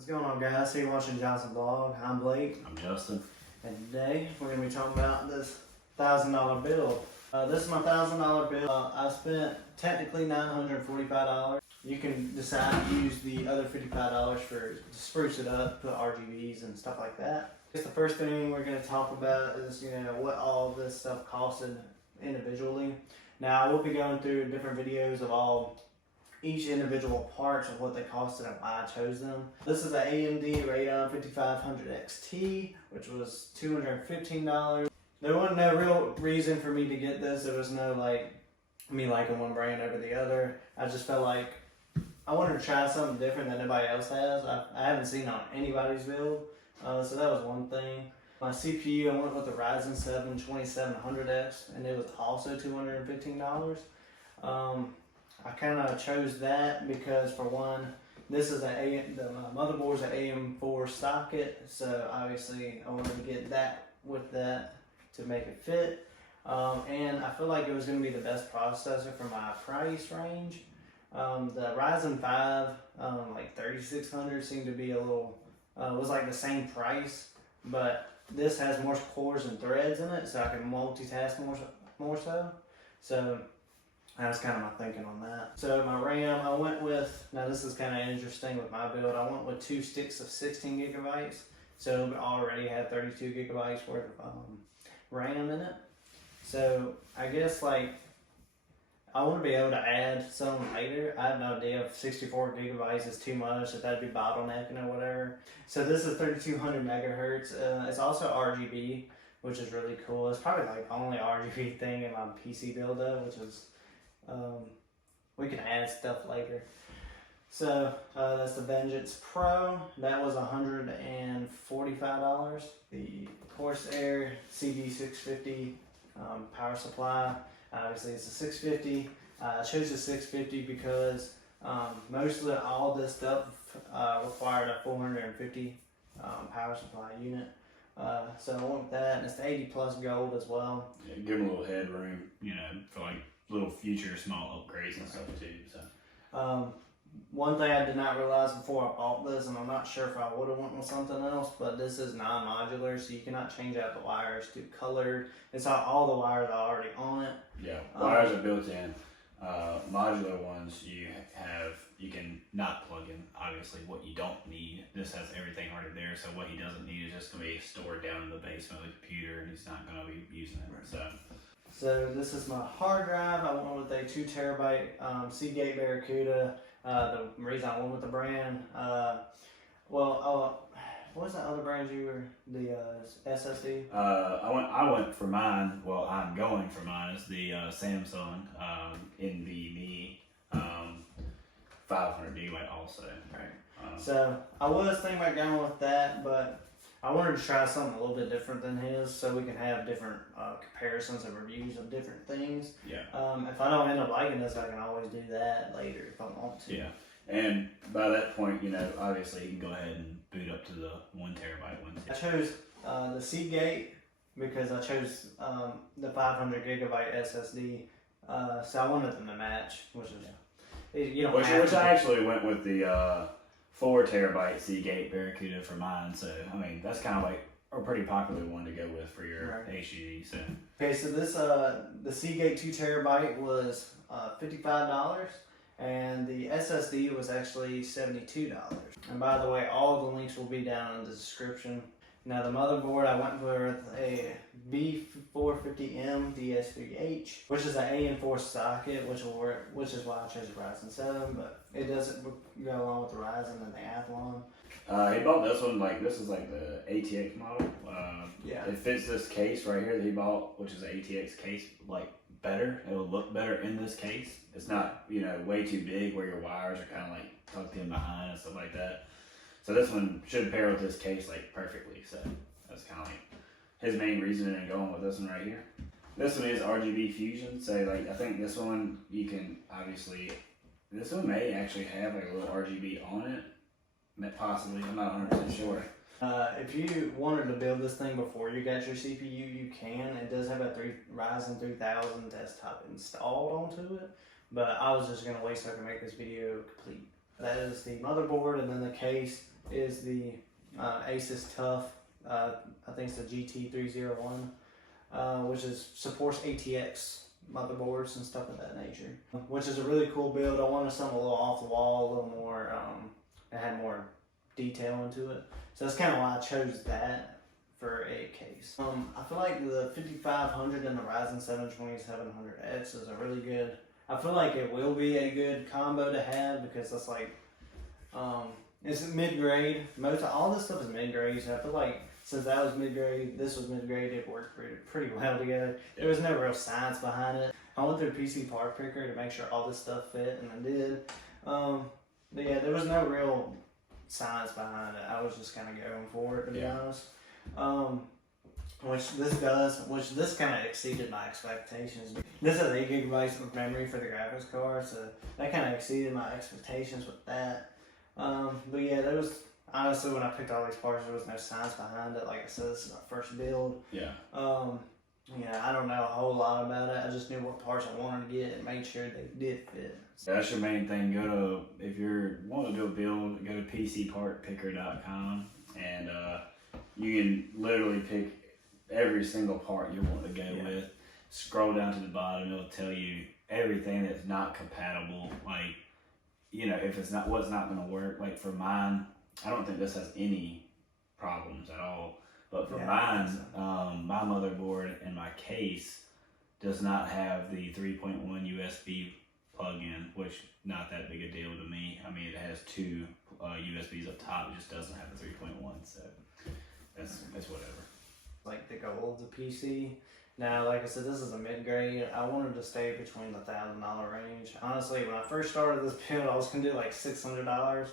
What's going on, guys? Hey, watching Johnson Vlog. I'm Blake. I'm Justin. And today we're going to be talking about this $1,000 build. This is my $1,000 build. I spent technically $945. You can decide to use the other $55 to spruce it up, put RGBs and stuff like that. Just the first thing we're going to talk about is, what all this stuff costed individually. Now, I will be going through different videos of each individual parts of what they costed and why I chose them. This is the AMD Ryzen 5500 XT, which was $215. There wasn't no real reason for me to get this. There was no me liking one brand over the other. I just felt like I wanted to try something different that nobody else has. I haven't seen on anybody's build, so that was one thing. My CPU, I went with the Ryzen 7 2700X, and it was also $215. I kind of chose that because, for one, this is the motherboard's an AM4 socket, so obviously I wanted to get that with that to make it fit. And I feel like it was going to be the best processor for my price range. The Ryzen 5, 3600 seemed to be a little, was like the same price, but this has more cores and threads in it, so I can multitask more so. So that's kind of my thinking on that. So my RAM, I went with, now this is kind of interesting with my build, I went with 2 sticks of 16 gigabytes. So it already had 32 gigabytes worth of RAM in it. So I guess I want to be able to add some later. I have no idea if 64 gigabytes is too much, if that'd be bottlenecking or whatever. So this is 3200 megahertz. It's also RGB, which is really cool. It's probably the only RGB thing in my PC build though, which is, we can add stuff later. So that's the Vengeance Pro. That was $145. The Corsair CV650 power supply. Obviously it's a 650. I chose the 650 because mostly all this stuff required a 450 power supply unit. So I went with that, and it's the 80 plus gold as well. Yeah, give them a little headroom, for little future small upgrades and stuff too. So one thing I did not realize before I bought this, and I'm not sure if I would have went with something else, but this is non-modular, so you cannot change out the wires to color. It's all the wires are already on it. Yeah, wires are built in. Modular ones you can not plug in obviously what you don't need. This has everything already there, so what he doesn't need is just going to be stored down in the basement of the computer, and he's not going to be using it. So this is my hard drive. I went with a 2 terabyte Seagate BarraCuda. The reason I went with the brand, what's that other brand you were, the SSD? I went for mine, well I'm going for mine, is the Samsung NVMe 500 gigabyte also. Right. So I was thinking about going with that, but I wanted to try something a little bit different than his, so we can have different comparisons and reviews of different things. Yeah. If I don't end up liking this, I can always do that later if I want to. Yeah. And by that point, obviously you can go ahead and boot up to the 1 terabyte one. I chose the Seagate because I chose the 500 gigabyte SSD, so I wanted them to match, which is Which I actually went with the 4 terabyte Seagate BarraCuda for mine, so I mean that's kind of a pretty popular one to go with for your HDD. So okay, so this the Seagate 2 terabyte was $55, and the SSD was actually $72. And by the way, all the links will be down in the description. Now the motherboard, I went with a B450M DS3H, which is an AM4 socket, which is why I chose the Ryzen 7, but it doesn't go along with the Ryzen and the Athlon. He bought this one, this is the ATX model. Yeah. It fits this case right here that he bought, which is an ATX case, better. It will look better in this case. It's not, way too big where your wires are kind of tucked in behind and stuff like that. So this one should pair with this case perfectly. So that's kind of his main reason in going with this one right here. This one is RGB Fusion. So I think this one you can obviously, this one may actually have a little RGB on it. Possibly, I'm not 100% sure. If you wanted to build this thing before you got your CPU, you can. It does have a Ryzen 3000 desktop installed onto it, but I was just going to wait so I can make this video complete. That is the motherboard, and then the case is the ASUS Tough. I think it's the GT301, which supports ATX motherboards and stuff of that nature, which is a really cool build. I wanted something a little off the wall, a little more, it had more detail into it. So that's kind of why I chose that for a case. I feel like the 5500 and the Ryzen 7 2700X is a really good, I feel like it will be a good combo to have because it's like, it's mid-grade. All this stuff is mid-grade, so I feel like since that was mid-grade, this was mid-grade, it worked pretty well together. There was no real science behind it. I went through PC part picker to make sure all this stuff fit, and I did. But yeah, there was no real science behind it. I was just kind of going for it, to be honest. Which this kind of exceeded my expectations. This has 8 gigabytes of memory for the graphics card, so that kind of exceeded my expectations with that. But yeah, there was, honestly, when I picked all these parts, there was no science behind it. Like I said, this is my first build. Yeah. Yeah, I don't know a whole lot about it. I just knew what parts I wanted to get and made sure they did fit. That's your main thing. If you're wanting to do a build, go to PCPartPicker.com and you can literally pick every single part you want to go with. Scroll down to the bottom, it'll tell you everything that's not compatible. Like, you know, if it's not, what's not going to work. Like for mine, I don't think this has any problems at all. But for mine, my motherboard and my case does not have the 3.1 USB plug-in, which not that big a deal to me. I mean, it has 2 USBs up top. It just doesn't have the 3.1, so that's whatever. Like the goal of the PC. Now, like I said, this is a mid-grade. I wanted to stay between the $1,000 range. Honestly, when I first started this build, I was going to do like $600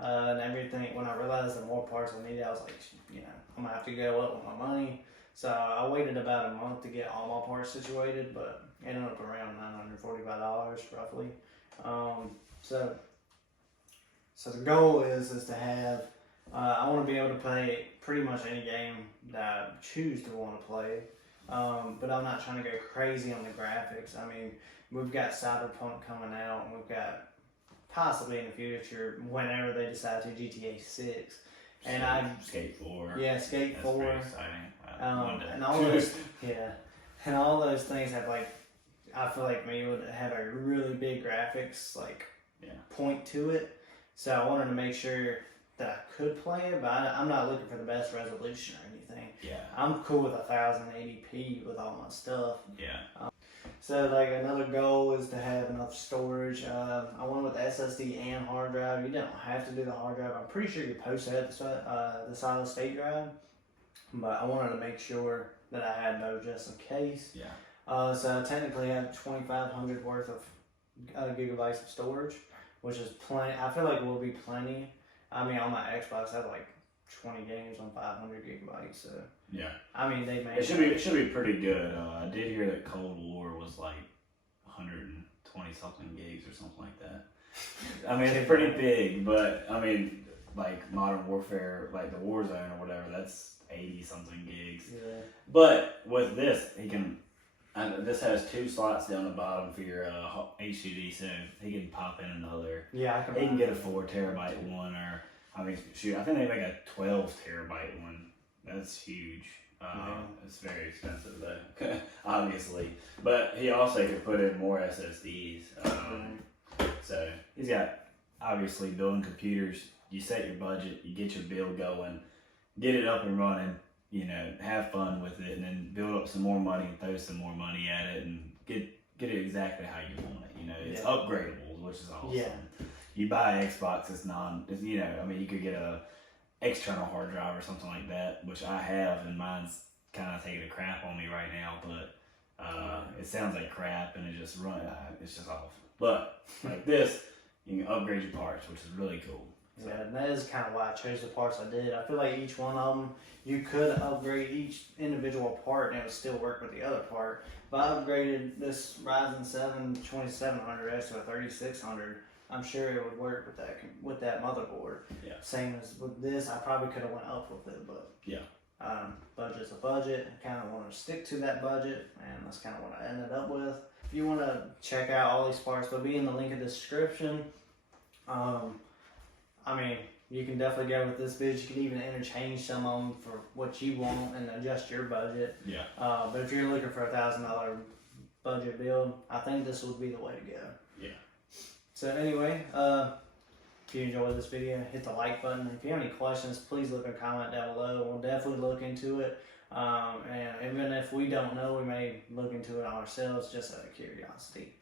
and everything. When I realized the more parts I needed, I was like, you know, I'm going to have to go up with my money. So I waited about a month to get all my parts situated, but ended up around $945 roughly. So the goal is to have, I want to be able to play pretty much any game that I choose to want to play. But I'm not trying to go crazy on the graphics. I mean, we've got Cyberpunk coming out, and we've got possibly in the future, whenever they decide to, GTA 6. And Skate 4. Yeah, Skate 4. Very exciting. And all those, and all those things have like, I feel like maybe would have a really big graphics point to it. So I wanted to make sure that I could play it, but I'm not looking for the best resolution or anything. Yeah. I'm cool with 1080p with all my stuff. Yeah. So like another goal is to have enough storage. I went with SSD and hard drive. You don't have to do the hard drive. I'm pretty sure you post that the solid state drive, but I wanted to make sure that I had both just in case. Yeah. So I technically have 2,500 worth of gigabytes of storage, which is plenty. I feel like it will be plenty. I mean, on my Xbox, I have like 20 games on 500 gigabytes. So yeah, I mean, they made it should be pretty good. I did hear that Cold War was like 120 something gigs or something like that. I mean, it's pretty big, but I mean, like Modern Warfare, like the Warzone or whatever, that's 80 something gigs. Yeah. But with this, he can. This has 2 slots down the bottom for your HDD, so he can pop in another. Yeah, he can get a 4 terabyte one, or I mean, shoot, I think they make a 12 terabyte one. That's huge. It's very expensive though, obviously. But he also could put in more SSDs. So he's got, obviously, building computers. You set your budget, you get your build going, get it up and running. You know, have fun with it, and then build up some more money, throw some more money at it, and get it exactly how you want it. You know, it's upgradable, which is awesome. Yeah. You buy an Xbox, it's you know, I mean, you could get a external hard drive or something like that, which I have, and mine's kind of taking a crap on me right now, but it sounds like crap, and it just it's just awful. But like this, you can upgrade your parts, which is really cool. So. Yeah, and that is kind of why I chose the parts I did. I feel like each one of them, you could upgrade each individual part and it would still work with the other part. If I upgraded this Ryzen 7 2700X to a 3600, I'm sure it would work with that motherboard. Yeah. Same as with this, I probably could have went up with it, but budget's a budget. I kind of want to stick to that budget, and that's kind of what I ended up with. If you want to check out all these parts, they'll be in the link in the description. I mean, you can definitely go with this bid. You can even interchange some of them for what you want and adjust your budget. Yeah. But if you're looking for $1,000 budget build, I think this would be the way to go. Yeah. So anyway, if you enjoyed this video, hit the like button. If you have any questions, please leave a comment down below. We'll definitely look into it. And even if we don't know, we may look into it ourselves just out of curiosity.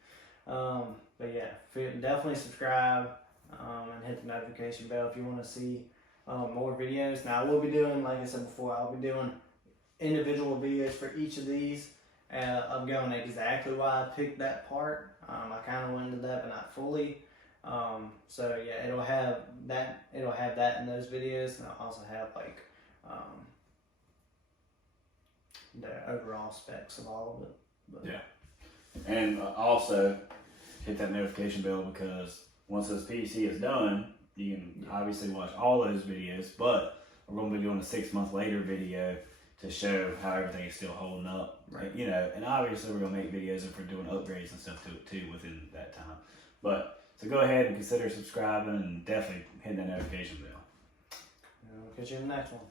But yeah, definitely subscribe and hit the notification bell if you want to see more videos. Now I will be doing, like I said before, I'll be doing individual videos for each of these. I'm going exactly why I picked that part. I kind of went into that, but not fully. So yeah, it'll have that in those videos, and I'll also have like the overall specs of all of it. But. Yeah, and also hit that notification bell, because once this PC is done, you can obviously watch all those videos, but we're going to be doing a 6 month later video to show how everything is still holding up, right? You know, and obviously we're going to make videos if we're doing upgrades and stuff to it too within that time. But so go ahead and consider subscribing and definitely hit that notification bell. Catch you in the next one.